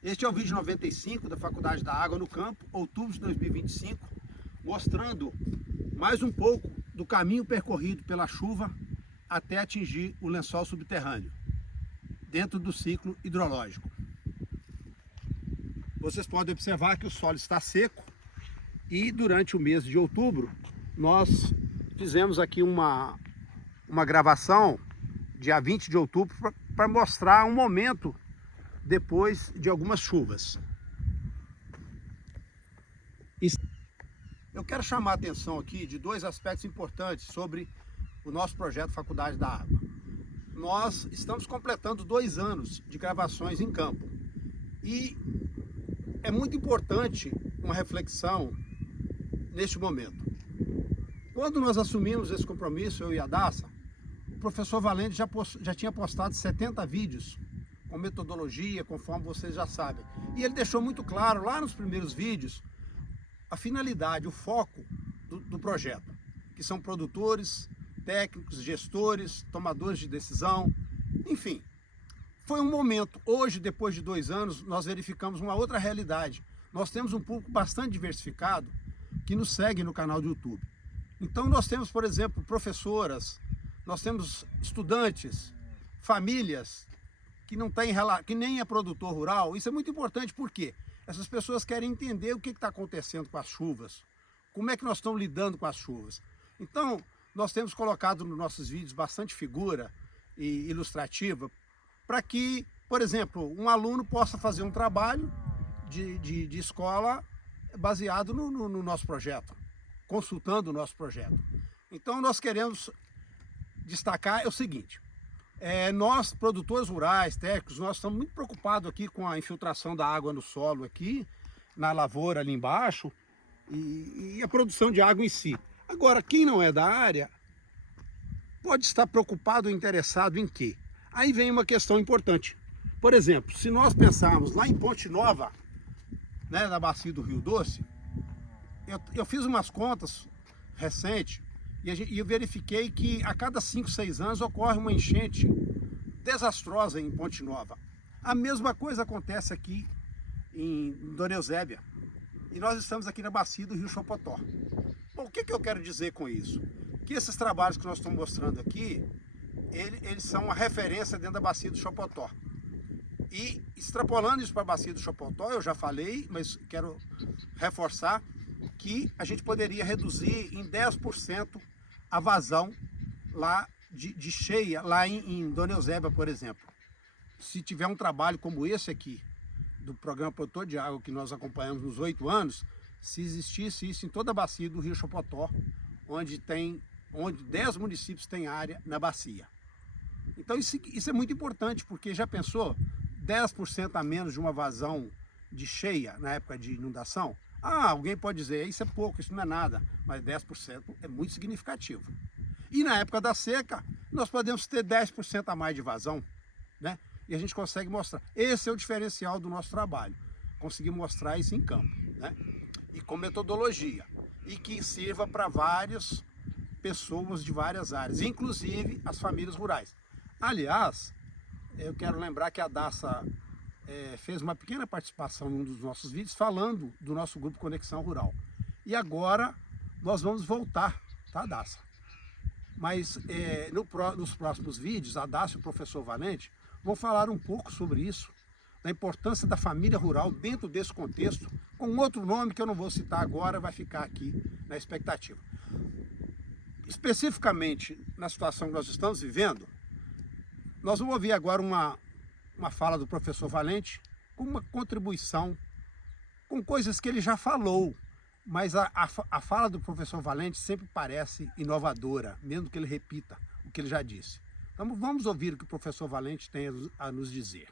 Este é o vídeo 95 da Faculdade da Água no Campo, outubro de 2025, mostrando mais um pouco do caminho percorrido pela chuva até atingir o lençol subterrâneo, dentro do ciclo hidrológico. Vocês podem observar que o solo está seco e durante o mês de outubro nós fizemos aqui uma gravação, dia 20 de outubro, para mostrar um momento depois de algumas chuvas. Eu quero chamar a atenção aqui de dois aspectos importantes sobre o nosso projeto Faculdade da Água. Nós estamos completando 2 anos de gravações em campo e é muito importante uma reflexão neste momento. Quando nós assumimos esse compromisso, eu e a Daça, o professor Valente já tinha postado 70 vídeos com metodologia, conforme vocês já sabem. E ele deixou muito claro lá nos primeiros vídeos a finalidade, o foco do projeto, que são produtores, técnicos, gestores, tomadores de decisão, enfim. Foi um momento. Hoje, depois de 2 anos, nós verificamos uma outra realidade. Nós temos um público bastante diversificado que nos segue no canal do YouTube. Então nós temos, por exemplo, professoras, nós temos estudantes, famílias que nem é produtor rural. Isso é muito importante porque essas pessoas querem entender o que está acontecendo com as chuvas, como é que nós estamos lidando com as chuvas. Então, nós temos colocado nos nossos vídeos bastante figura e ilustrativa para que, por exemplo, um aluno possa fazer um trabalho de escola baseado no nosso projeto, consultando o nosso projeto. Então, nós queremos destacar o seguinte: nós, produtores rurais, técnicos, nós estamos muito preocupados aqui com a infiltração da água no solo aqui, na lavoura ali embaixo, e a produção de água em si. Agora, quem não é da área pode estar preocupado ou interessado em quê? Aí vem uma questão importante. Por exemplo, se nós pensarmos lá em Ponte Nova, né, na bacia do Rio Doce, eu fiz umas contas recentes, e eu verifiquei que a cada 5, 6 anos ocorre uma enchente desastrosa em Ponte Nova. A mesma coisa acontece aqui em Dona Eusébia. E nós estamos aqui na bacia do Rio Chopotó. Bom, o que eu quero dizer com isso? Que esses trabalhos que nós estamos mostrando aqui, eles são uma referência dentro da bacia do Chopotó. E extrapolando isso para a bacia do Chopotó, eu já falei, mas quero reforçar que a gente poderia reduzir em 10% a vazão lá de cheia, lá em Dona Eusébia, por exemplo. Se tiver um trabalho como esse aqui, do programa Produtor de Água, que nós acompanhamos nos 8 anos, se existisse isso em toda a bacia do Rio Chopotó, onde 10 municípios têm área na bacia. Então isso é muito importante, porque já pensou 10% a menos de uma vazão de cheia na época de inundação? Alguém pode dizer, isso é pouco, isso não é nada, mas 10% é muito significativo. E na época da seca, nós podemos ter 10% a mais de vazão, né? E a gente consegue mostrar. Esse é o diferencial do nosso trabalho, conseguir mostrar isso em campo, né? E com metodologia, e que sirva para várias pessoas de várias áreas, inclusive as famílias rurais. Aliás, eu quero lembrar que a Daça fez uma pequena participação em um dos nossos vídeos falando do nosso grupo Conexão Rural. E agora nós vamos voltar, tá, Daça? Mas nos próximos vídeos, a Daça e o professor Valente vão falar um pouco sobre isso, da importância da família rural dentro desse contexto, com outro nome que eu não vou citar agora, vai ficar aqui na expectativa. Especificamente na situação que nós estamos vivendo, nós vamos ouvir agora uma fala do professor Valente, com uma contribuição, com coisas que ele já falou, mas a fala do professor Valente sempre parece inovadora, mesmo que ele repita o que ele já disse. Então vamos ouvir o que o professor Valente tem a nos dizer.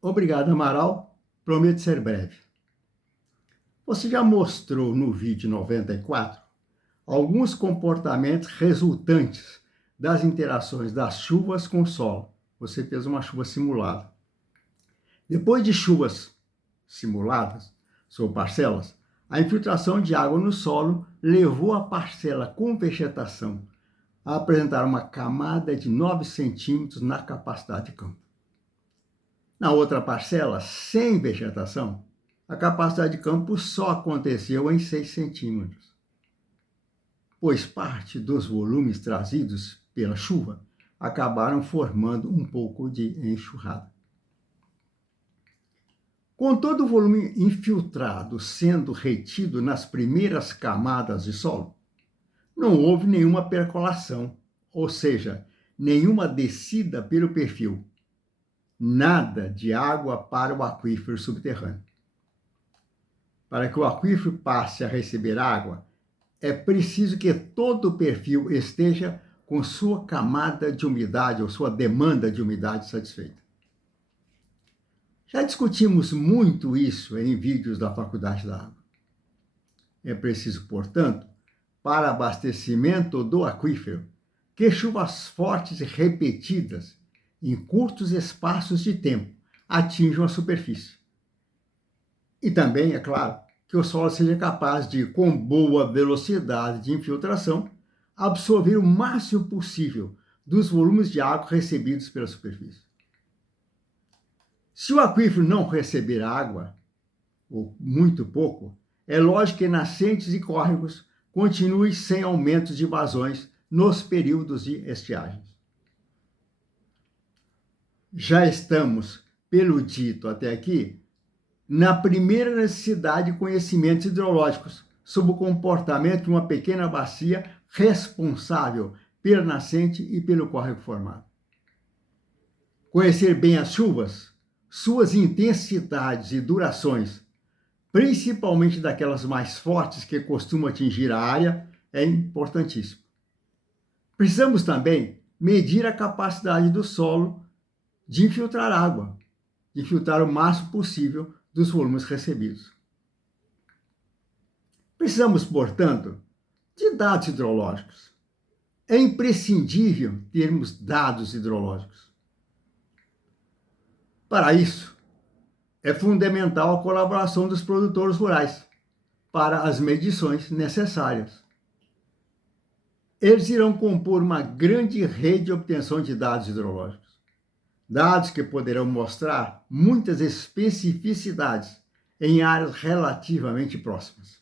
Obrigado, Amaral. Prometo ser breve. Você já mostrou no vídeo 94 alguns comportamentos resultantes das interações das chuvas com o solo. Você fez uma chuva simulada. Depois de chuvas simuladas sobre parcelas, a infiltração de água no solo levou a parcela com vegetação a apresentar uma camada de 9 centímetros na capacidade de campo. Na outra parcela, sem vegetação, a capacidade de campo só aconteceu em 6 centímetros, pois parte dos volumes trazidos pela chuva acabaram formando um pouco de enxurrada. Com todo o volume infiltrado sendo retido nas primeiras camadas de solo, não houve nenhuma percolação, ou seja, nenhuma descida pelo perfil. Nada de água para o aquífero subterrâneo. Para que o aquífero passe a receber água, é preciso que todo o perfil esteja com sua camada de umidade ou sua demanda de umidade satisfeita. Já discutimos muito isso em vídeos da Faculdade da Água. É preciso, portanto, para abastecimento do aquífero, que chuvas fortes e repetidas em curtos espaços de tempo atinjam a superfície. E também, é claro, que o solo seja capaz de, com boa velocidade de infiltração, absorver o máximo possível dos volumes de água recebidos pela superfície. Se o aquífero não receber água, ou muito pouco, é lógico que nascentes e córregos continuem sem aumentos de vazões nos períodos de estiagem. Já estamos, pelo dito até aqui, na primeira necessidade de conhecimentos hidrológicos sobre o comportamento de uma pequena bacia responsável pela nascente e pelo córrego formado. Conhecer bem as chuvas, suas intensidades e durações, principalmente daquelas mais fortes que costumam atingir a área, é importantíssimo. Precisamos também medir a capacidade do solo de infiltrar água, de infiltrar o máximo possível dos volumes recebidos. Precisamos, portanto, de dados hidrológicos. É imprescindível termos dados hidrológicos. Para isso, é fundamental a colaboração dos produtores rurais para as medições necessárias. Eles irão compor uma grande rede de obtenção de dados hidrológicos. Dados que poderão mostrar muitas especificidades em áreas relativamente próximas.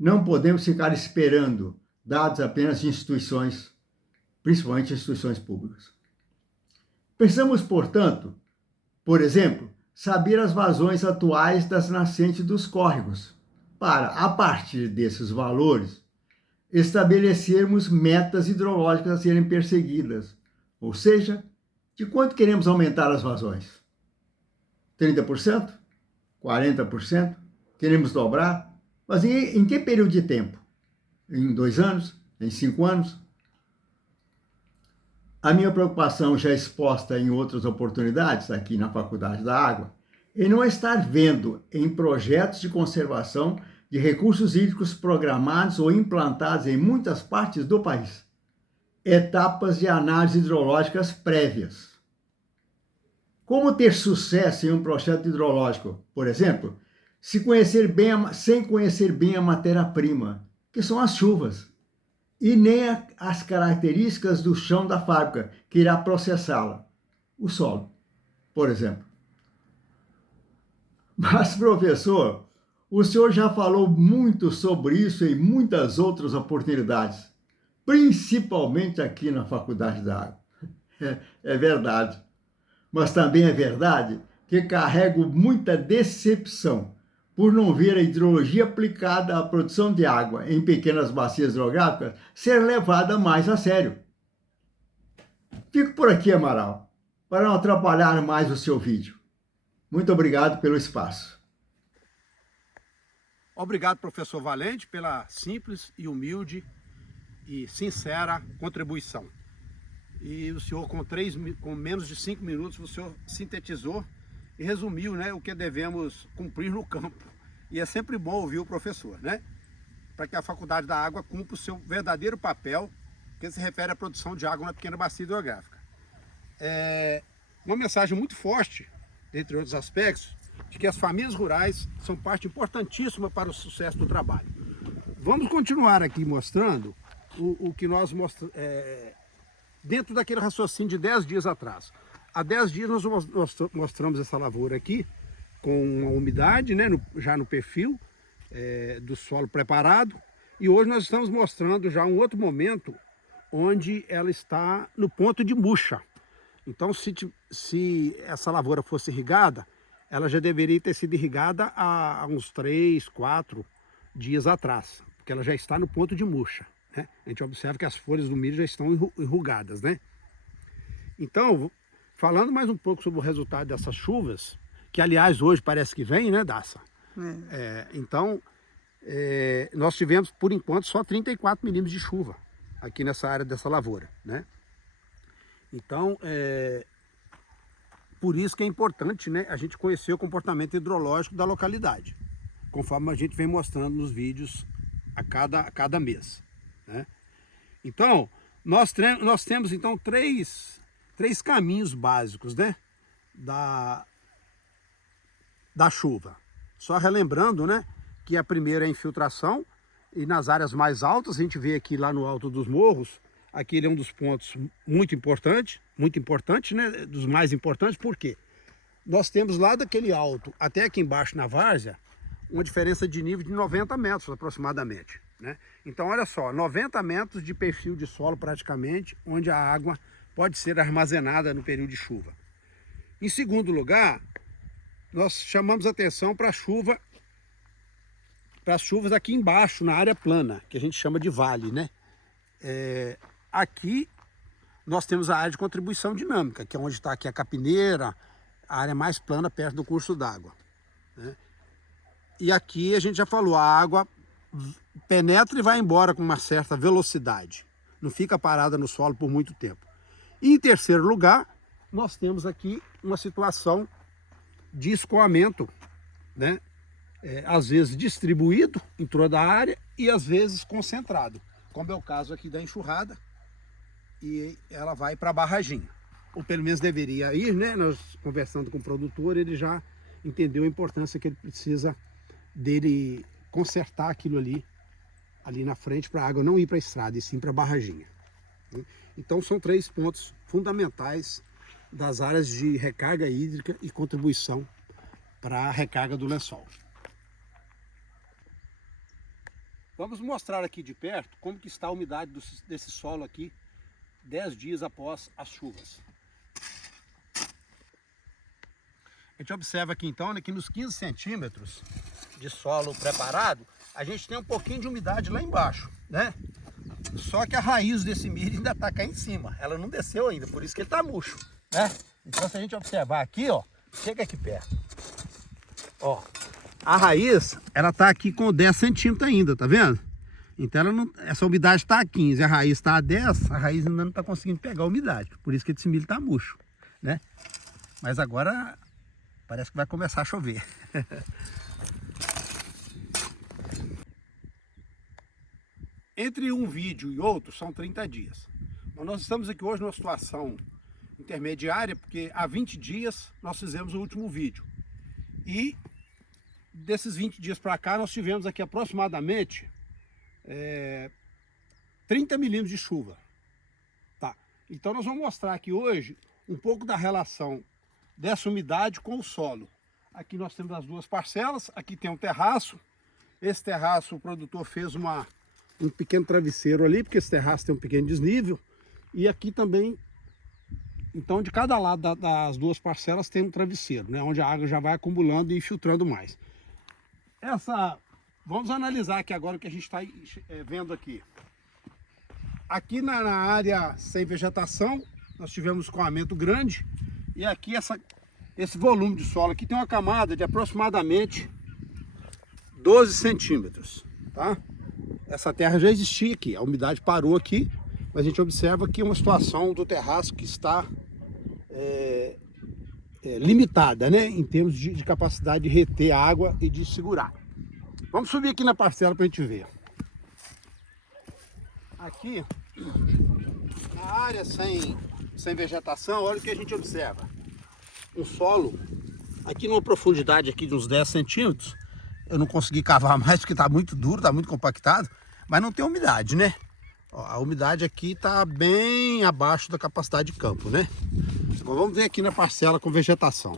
Não podemos ficar esperando dados apenas de instituições, principalmente instituições públicas. Precisamos, portanto, por exemplo, saber as vazões atuais das nascentes dos córregos, para, a partir desses valores, estabelecermos metas hidrológicas a serem perseguidas, ou seja, de quanto queremos aumentar as vazões? 30%? 40%? Queremos dobrar? Mas em que período de tempo? Em 2 anos? Em 5 anos? A minha preocupação, já exposta em outras oportunidades aqui na Faculdade da Água, é não estar vendo em projetos de conservação de recursos hídricos programados ou implantados em muitas partes do país etapas de análise hidrológicas prévias. Como ter sucesso em um projeto hidrológico, por exemplo, sem conhecer bem a matéria-prima, que são as chuvas, e nem as características do chão da fábrica, que irá processá-la, o solo, por exemplo. Mas, professor, o senhor já falou muito sobre isso em muitas outras oportunidades, principalmente aqui na Faculdade da Água. É verdade. Mas também é verdade que carrego muita decepção por não ver a hidrologia aplicada à produção de água em pequenas bacias hidrográficas ser levada mais a sério. Fico por aqui, Amaral, para não atrapalhar mais o seu vídeo. Muito obrigado pelo espaço. Obrigado, professor Valente, pela simples e humilde e sincera contribuição. E o senhor, com menos de 5 minutos, o senhor sintetizou e resumiu, né, o que devemos cumprir no campo. E é sempre bom ouvir o professor, né? Para que a Faculdade da Água cumpra o seu verdadeiro papel, que se refere à produção de água na pequena bacia hidrográfica. Uma mensagem muito forte, entre outros aspectos, de que as famílias rurais são parte importantíssima para o sucesso do trabalho. Vamos continuar aqui mostrando o que nós mostramos dentro daquele raciocínio de 10 dias atrás. há 10 dias nós mostramos essa lavoura aqui, com uma umidade, né, já no perfil do solo preparado. E hoje nós estamos mostrando já um outro momento, onde ela está no ponto de murcha. Então, se essa lavoura fosse irrigada, ela já deveria ter sido irrigada há uns 3, 4 dias atrás, porque ela já está no ponto de murcha, né? A gente observa que as folhas do milho já estão enrugadas, né? Então, falando mais um pouco sobre o resultado dessas chuvas, que aliás hoje parece que vem, né, Daça? Então, nós tivemos por enquanto só 34 milímetros de chuva aqui nessa área dessa lavoura, né? Então, por isso que é importante, né, a gente conhecer o comportamento hidrológico da localidade, conforme a gente vem mostrando nos vídeos a cada mês, né? Então, nós temos então três caminhos básicos, né, da chuva. Só relembrando, né, que a primeira é a infiltração, e nas áreas mais altas, a gente vê aqui lá no alto dos morros, aquele é um dos pontos muito importante, né, dos mais importantes, porque nós temos lá daquele alto até aqui embaixo na várzea, uma diferença de nível de 90 metros aproximadamente, né? Então olha só, 90 metros de perfil de solo praticamente, onde a água pode ser armazenada no período de chuva. Em segundo lugar, nós chamamos atenção para as chuvas aqui embaixo, na área plana, que a gente chama de vale, né? Aqui nós temos a área de contribuição dinâmica, que é onde está aqui a capineira, a área mais plana perto do curso d'água, né? E aqui a gente já falou, a água penetra e vai embora com uma certa velocidade, não fica parada no solo por muito tempo. E em terceiro lugar, nós temos aqui uma situação de escoamento, né? Às vezes distribuído em toda a área e às vezes concentrado, como é o caso aqui da enxurrada, e ela vai para a barraginha, ou pelo menos deveria ir, né? Nós conversando com o produtor, ele já entendeu a importância que ele precisa dele consertar aquilo ali na frente, para a água não ir para a estrada, e sim para a barraginha. Então são 3 pontos fundamentais das áreas de recarga hídrica e contribuição para a recarga do lençol. Vamos mostrar aqui de perto como que está a umidade desse solo aqui 10 dias após as chuvas. A gente observa aqui então, né, que nos 15 centímetros de solo preparado, a gente tem um pouquinho de umidade lá embaixo, né? Só que a raiz desse milho ainda está cá em cima, ela não desceu ainda, por isso que ele está murcho, né? Então se a gente observar aqui, ó, chega aqui perto, ó, a raiz, ela está aqui com 10 centímetros ainda, tá vendo? Então ela não, essa umidade está a 15, a raiz está a 10, a raiz ainda não está conseguindo pegar a umidade, por isso que esse milho está murcho, né? Mas agora parece que vai começar a chover. Entre um vídeo e outro são 30 dias. Mas nós estamos aqui hoje numa situação intermediária, porque há 20 dias nós fizemos o último vídeo. E desses 20 dias para cá nós tivemos aqui aproximadamente 30 milímetros de chuva. Tá. Então nós vamos mostrar aqui hoje um pouco da relação dessa umidade com o solo. Aqui nós temos as 2 parcelas, aqui tem um terraço. Esse terraço o produtor fez um pequeno travesseiro ali, porque esse terraço tem um pequeno desnível. E aqui também, então de cada lado das 2 parcelas tem um travesseiro, né, onde a água já vai acumulando e infiltrando mais. Vamos analisar aqui agora o que a gente está vendo aqui. Aqui na área sem vegetação, nós tivemos escoamento grande. E aqui esse volume de solo aqui tem uma camada de aproximadamente 12 centímetros, tá? Essa terra já existia aqui, a umidade parou aqui, mas a gente observa aqui uma situação do terraço que está limitada, né? Em termos de capacidade de reter água e de segurar. Vamos subir aqui na parcela para a gente ver. Aqui, na área sem vegetação, olha o que a gente observa. Um solo, aqui numa profundidade aqui de uns 10 centímetros, eu não consegui cavar mais porque está muito duro, está muito compactado, mas não tem umidade, né? Ó, a umidade aqui está bem abaixo da capacidade de campo, né? Agora vamos ver aqui na parcela com vegetação.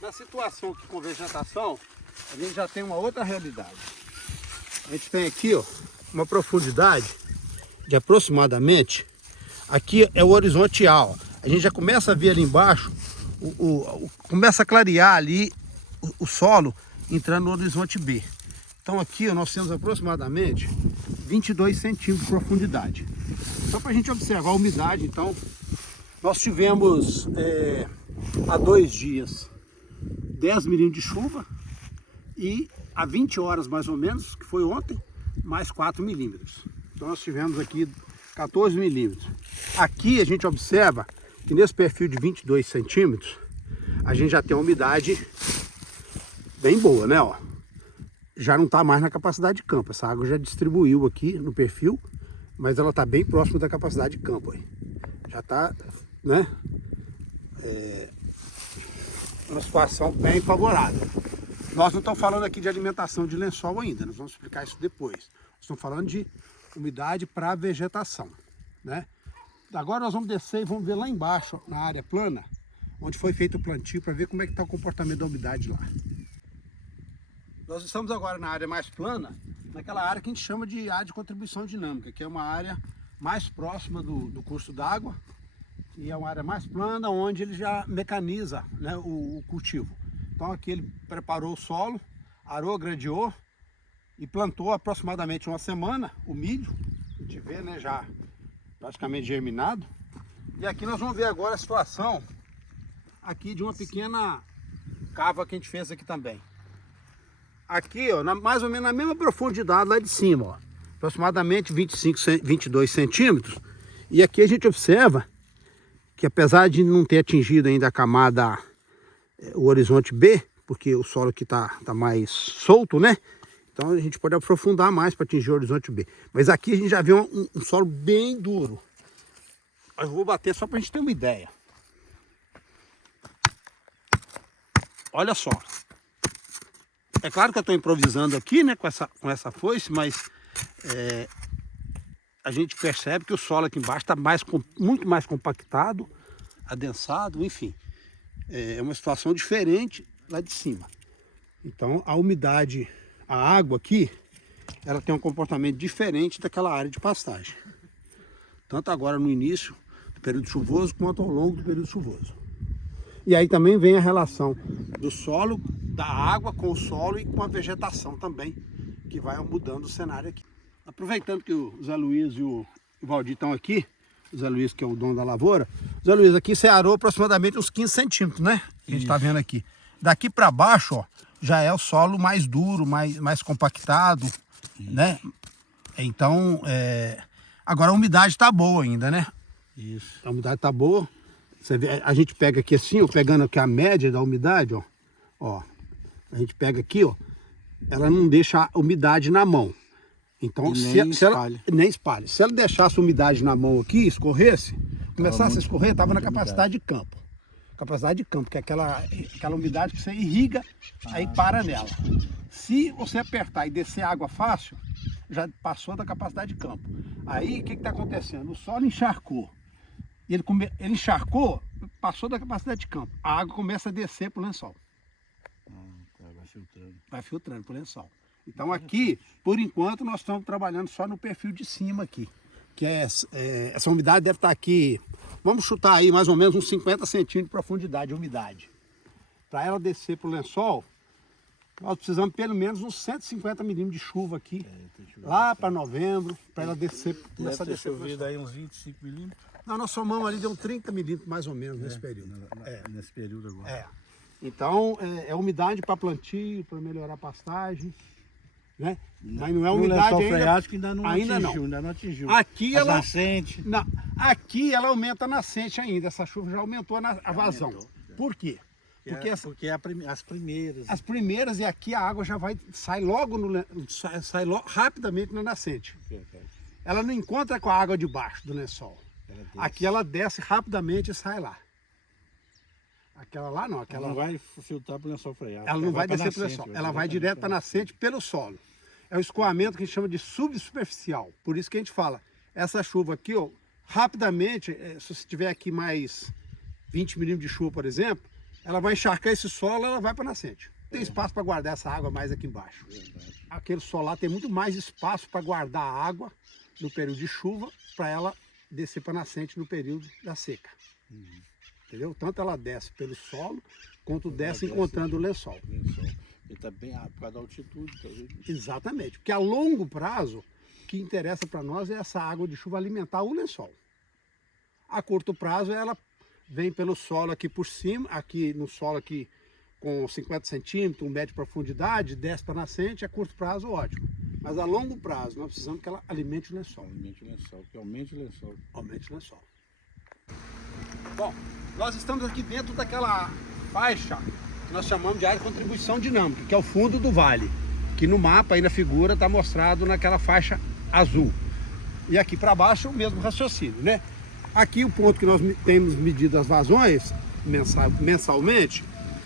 Na situação aqui com vegetação, a gente já tem uma outra realidade. A gente tem aqui, ó, uma profundidade de aproximadamente, aqui é o horizonte A, ó. A gente já começa a ver ali embaixo, começa a clarear ali o solo entrando no horizonte B. Então aqui ó, nós temos aproximadamente 22 centímetros de profundidade. Só para a gente observar a umidade, então, nós tivemos há 2 dias 10 milímetros de chuva e há 20 horas mais ou menos, que foi ontem, mais 4 milímetros. Então nós tivemos aqui 14 milímetros. Aqui a gente observa que nesse perfil de 22 centímetros, a gente já tem uma umidade bem boa, né? Ó. Já não está mais na capacidade de campo. Essa água já distribuiu aqui no perfil, mas ela está bem próxima da capacidade de campo. Aí. Já está, né? Uma situação bem favorável. Nós não estamos falando aqui de alimentação de lençol ainda, nós vamos explicar isso depois. Nós estamos falando de umidade para vegetação, né? Agora nós vamos descer e vamos ver lá embaixo, na área plana, onde foi feito o plantio, para ver como é que está o comportamento da umidade lá. Nós estamos agora na área mais plana, naquela área que a gente chama de área de contribuição dinâmica, que é uma área mais próxima do curso d'água, e é uma área mais plana, onde ele já mecaniza, né, o cultivo. Então aqui ele preparou o solo, arou, gradeou e plantou aproximadamente uma semana o milho. A gente vê, né, já praticamente germinado. E aqui nós vamos ver agora a situação aqui de uma pequena cava que a gente fez aqui também. Aqui, ó, mais ou menos na mesma profundidade lá de cima, ó, aproximadamente 22 centímetros. E aqui a gente observa que apesar de não ter atingido ainda a camada, o horizonte B, porque o solo aqui tá mais solto, né? Então a gente pode aprofundar mais para atingir o horizonte B. Mas aqui a gente já vê um solo bem duro. Eu vou bater só para a gente ter uma ideia. Olha só. É claro que eu estou improvisando aqui, né, com essa foice, mas a gente percebe que o solo aqui embaixo está muito mais compactado, adensado, enfim. É uma situação diferente lá de cima. Então a umidade, a água aqui, ela tem um comportamento diferente daquela área de pastagem. Tanto agora no início do período chuvoso, quanto ao longo do período chuvoso. E aí também vem a relação do solo, da água com o solo e com a vegetação também, que vai mudando o cenário aqui. Aproveitando que o Zé Luiz e o Valdir estão aqui, o Zé Luiz que é o dono da lavoura, Zé Luiz, aqui você arou aproximadamente uns 15 centímetros, né? Que a gente está vendo aqui. Daqui para baixo, ó, já é o solo mais duro, mais compactado, né? Então, agora a umidade está boa ainda, né? Isso. A umidade está boa. Você vê, a gente pega aqui assim, ó, pegando aqui a média da umidade, ó, a gente pega aqui, ó, ela não deixa a umidade na mão. Então, nem espalha. Se ela deixasse a umidade na mão aqui, escorresse, começasse a escorrer, estava na capacidade de campo. Capacidade de campo, que é aquela umidade que você irriga, aí para nela. Se você apertar e descer água fácil, já passou da capacidade de campo. Aí, o que está acontecendo? O solo encharcou. Ele encharcou, passou da capacidade de campo. A água começa a descer para o lençol. Vai filtrando. Vai filtrando para o lençol. Então aqui, por enquanto, nós estamos trabalhando só no perfil de cima aqui. Que essa umidade deve estar aqui, vamos chutar aí mais ou menos uns 50 centímetros de profundidade de umidade. Para ela descer para o lençol, nós precisamos pelo menos uns 150 milímetros de chuva aqui. Lá para novembro, para ela descer. Começar a descer aí uns 25 milímetros. Não, nós somamos ali, deu 30 milímetros mais ou menos nesse período. Nesse período agora. Então, é umidade para plantio, para melhorar a pastagem, né? Mas não é umidade ainda não atingiu. Aqui ela nascente. Aqui ela aumenta a nascente ainda. Essa chuva já aumentou a vazão. Por quê? Porque as primeiras. As primeiras, e aqui a água já sai logo rapidamente na nascente. Ela não encontra com a água de baixo do lençol. Aqui ela desce rapidamente e sai lá. Aquela lá não, aquela Ela não vai filtrar para o lençol freático. ela não vai pra descer para o nascente, lençol, ela vai direto para a nascente pelo solo. É o escoamento que a gente chama de subsuperficial. Por isso que a gente fala, essa chuva aqui, ó, rapidamente, se você tiver aqui mais 20 milímetros de chuva, por exemplo, ela vai encharcar esse solo, ela vai para a nascente. Tem espaço para guardar essa água mais aqui embaixo. Verdade. Aquele solo lá tem muito mais espaço para guardar a água no período de chuva, para ela descer para a nascente no período da seca. Entendeu? Tanto ela desce pelo solo, quanto desce encontrando o lençol. Ele está bem por causa da altitude. Tá vendo? Exatamente, porque a longo prazo, o que interessa para nós é essa água de chuva alimentar o lençol. A curto prazo, ela vem pelo solo aqui por cima, aqui no solo aqui com 50 centímetros, 1 metro de profundidade, desce para a nascente, a curto prazo, ótimo. Mas a longo prazo, nós precisamos que ela alimente o lençol. Aumente o lençol, que aumente o lençol. Aumente o lençol. Bom, nós estamos aqui dentro daquela faixa que nós chamamos de área de contribuição dinâmica, que é o fundo do vale, que no mapa aí na figura está mostrado naquela faixa azul. E aqui para baixo o mesmo raciocínio, né? Aqui o ponto que nós temos medido as vazões mensalmente,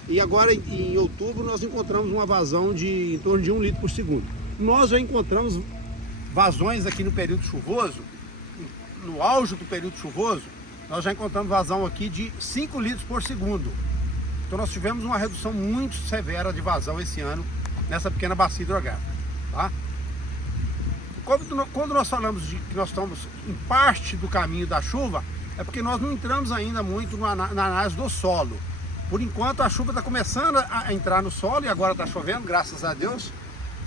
e agora em outubro nós encontramos uma vazão de em torno de 1 litro por segundo. Nós já encontramos vazões aqui no período chuvoso, no auge do período chuvoso, nós já encontramos vazão aqui de 5 litros por segundo. Então nós tivemos uma redução muito severa de vazão esse ano nessa pequena bacia hidrográfica, tá? Quando nós falamos de que nós estamos em parte do caminho da chuva, é porque nós não entramos ainda muito na análise do solo. Por enquanto a chuva está começando a entrar no solo e agora está chovendo, graças a Deus.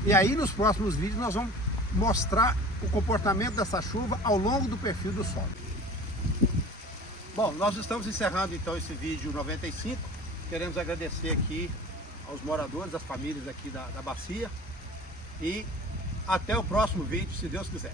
E aí nos próximos vídeos nós vamos mostrar o comportamento dessa chuva ao longo do perfil do solo. Bom, nós estamos encerrando então esse vídeo 95. Queremos agradecer aqui aos moradores, às famílias aqui da bacia. E até o próximo vídeo, se Deus quiser.